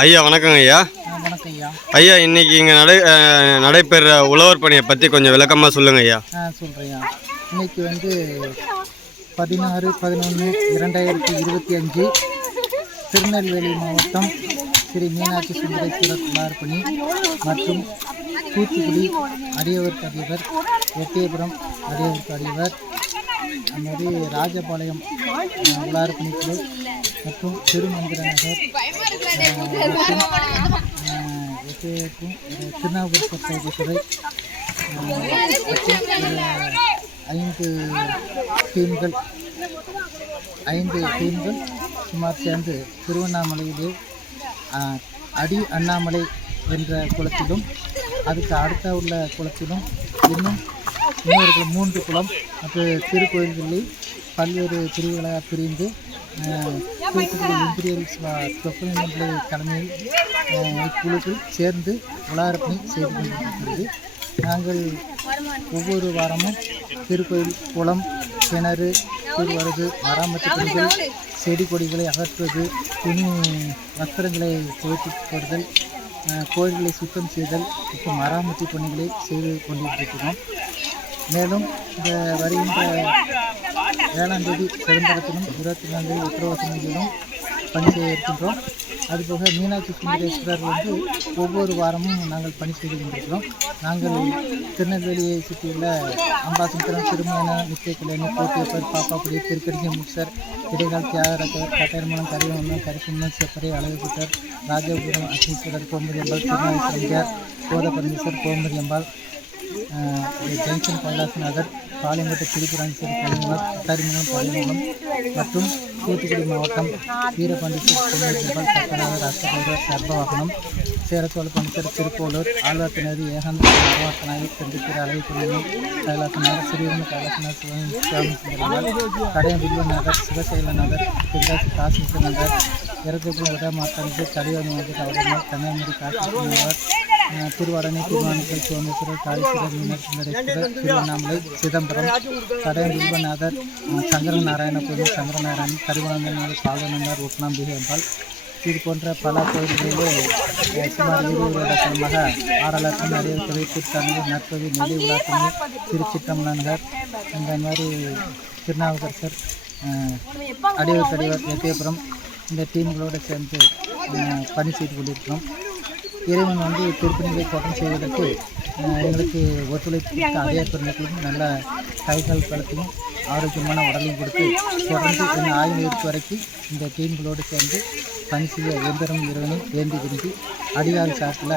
ஐயா வணக்கங்க ஐயா. வணக்கம் ஐயா. ஐயா இன்னைக்கு இங்கே நடைபெற உழவர் பணியை பற்றி கொஞ்சம் விளக்கமாக சொல்லுங்க ஐயா. சொல்கிறேன். இன்னைக்கு 16/11/2025 திருநெல்வேலி மாவட்டம் ஸ்ரீ மீனாட்சி சுந்தரேஸ்வரர் உழவர் பணி மற்றும் தூத்துக்குடி அரியவருக்கு அதிபர், எட்டயபுரம் அரியவருக்கு அதிபர், அதுமாதிரி ராஜபாளையம் உழவர் பணிக்குழு மற்றும் திருமந்திர நகர் மற்றும் திருநாவூர் பஞ்சாயத்து மற்றும் 5 டீம்கள் சுமார் சேர்ந்து திருவண்ணாமலையிலே அடி அண்ணாமலை என்ற குளத்திலும் அதுக்கு அடுத்த உள்ள குளத்திலும் இன்னும் 3 குளம் மற்றும் திருக்கோயில்களில் பல்வேறு பிரிவுகளாக பிரிந்து தூத்துக்குடி இம்பீரியல் தொழில்நுட்ப தலைமையில் இக்குழுக்கள் சேர்ந்து உழவர் பணி செய்து கொண்டிருக்கிறது. நாங்கள் ஒவ்வொரு வாரமும் திருக்கோயில், குளம், கிணறு தூர்வாருது, மராமத்து பணிகள், செடி கொடிகளை அகற்றுவது, துணி வஸ்திரங்களை துவைத்து போடுதல், கோயில்களை சுத்தம் செய்தல் மற்றும் மராமத்து பணிகளை செய்து கொண்டிருக்கிறோம். மேலும் இந்த வருகின்ற 7ஆம் தேதி சிதம்பரத்திலும் 24ஆம் தேதி உத்தரவாசனத்திலும் பணி செய்ய இருக்கின்றோம். அதுபோக மீனாட்சி சுந்தரேஸ்வரர் ஒவ்வொரு வாரமும் நாங்கள் பணி செய்து கொண்டிருக்கிறோம். நாங்கள் திருநெல்வேலியை சுற்றியுள்ள அம்பாசமுத்திரம், திருமண, நித்தியக்கிழமை, கோட்டையப்பர், பாப்பாக்குடி, திருக்கடிஞ்சி, முக்சர், இடைகால், தியாகராஜர், கட்டர்மலம், கரியமலம், கரிசும்மன், செப்பரை, அழகுபுத்தர், ராஜபுரம், அக்னீஸ்வரர், கோமதியம்பாள், திருநாகேஸ்வரர், கோதபரமேஸ்வர், கோமதியம்பாள், ஜங்ஷன், கைலாசநாதர், பாளையங்கோட்டை, திருப்புராணேஸ்வரி, கலிமலம், கட்டரிமலம், பாளையமலம் மற்றும் தூத்துக்குடி மாவட்டம் வீரபாண்டீஸ்வரர், பொன்னேஸ்வரர், சத்தநாதர், அஷ்டபைரவர், சர்பவாகனம், சேரத்தோழ பண்டிதர், திருக்கோளூர், ஆழ்வார்த்தினரி, ஏகாந்த ஆழ்வார்த்தநாயகர், தெண்டித்திர, அழகுபுரம், கைலாசநாதர், சிறியவன் கைலாசநாதர், சுவாமி சுந்தரநாதர், கடையம் வில்வநாதர், சிவசைலநாதர், தென்காசி காசிநாதர், இறக்குக்குள் உதயமாத்தானது, கலியோனி அவர்கள், கன்னியாகுமரி காசிநாதர், திருவாரணை, திருவானைக்கல், சோமேஸ்வரர், காளீஸ்வரர், மீனாட்சி சுந்தரேஸ்வரர், திருவண்ணாமலை, சிதம்பரம், கடையம் வில்வநாதர், சங்கரநாராயணபுரம், சங்கரநாராயணன், கரிவானந்தநாதர், பாலநந்தார், ஒட்னாம்பிகை அம்பாள், இது போன்ற பல கோயில்களிலே சுமார் 20 வருடமாக ஆரலாக்கம், அரியவர்கரை, திருத்தானூர், நற்பதி, நெல்லி, உலாத்தனி, திருச்சிற்றம்பலநகர், இந்த மாதிரி திருநாவுக்கரசர், அடியவர், எட்டயபுரம் இந்த டீம்களோடு சேர்ந்து பணி செய்து கொண்டிருக்கிறோம். இறைவன் திருப்பணிகளை தொடர்ந்து செய்வதற்கு எங்களுக்கு ஒத்துழைப்பு கொடுத்து அடையார் பெருமக்களுக்கும் நல்ல கைகால் பலத்தையும் ஆரோக்கியமான உடலையும் கொடுத்து தொடர்ந்து ஆய்வு இருக்கு வரைக்கும் இந்த டீம்களோடு சேர்ந்து பணி செய்ய எந்திரம் இறைவனை வேண்டி விரும்பி அடியார் சார்பில்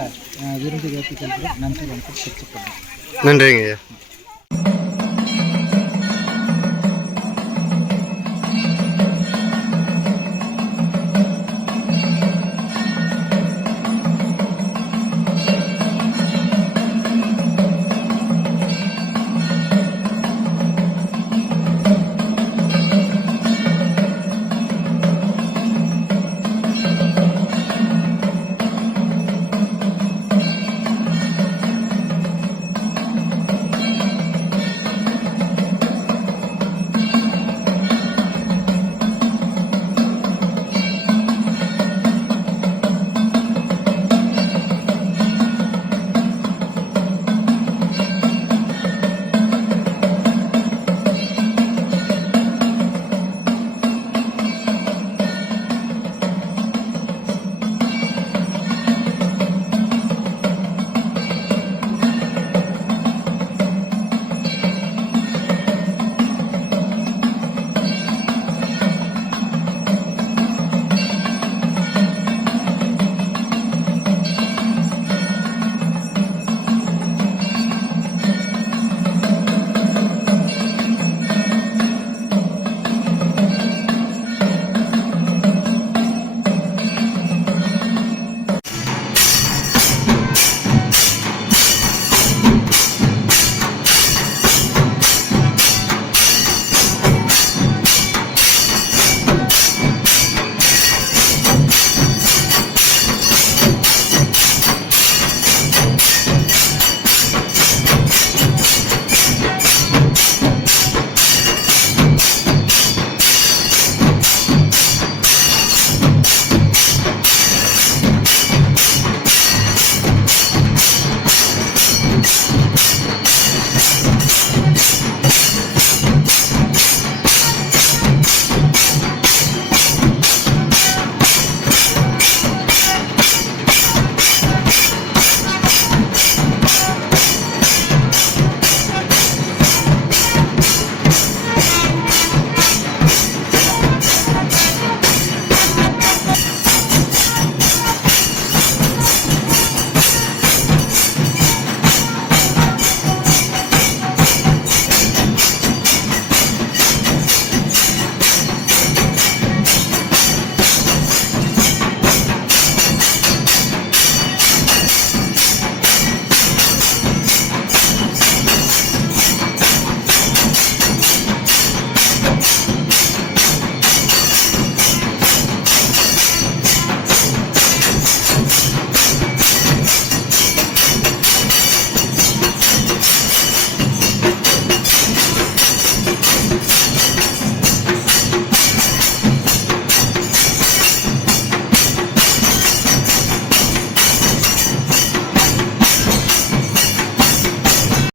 விருந்து ஏற்றிக் கொள்கிறோம். நன்றி, வணக்கம், தெரிவித்துக் கொள்கிறேன். நன்றிங்க ஐயா.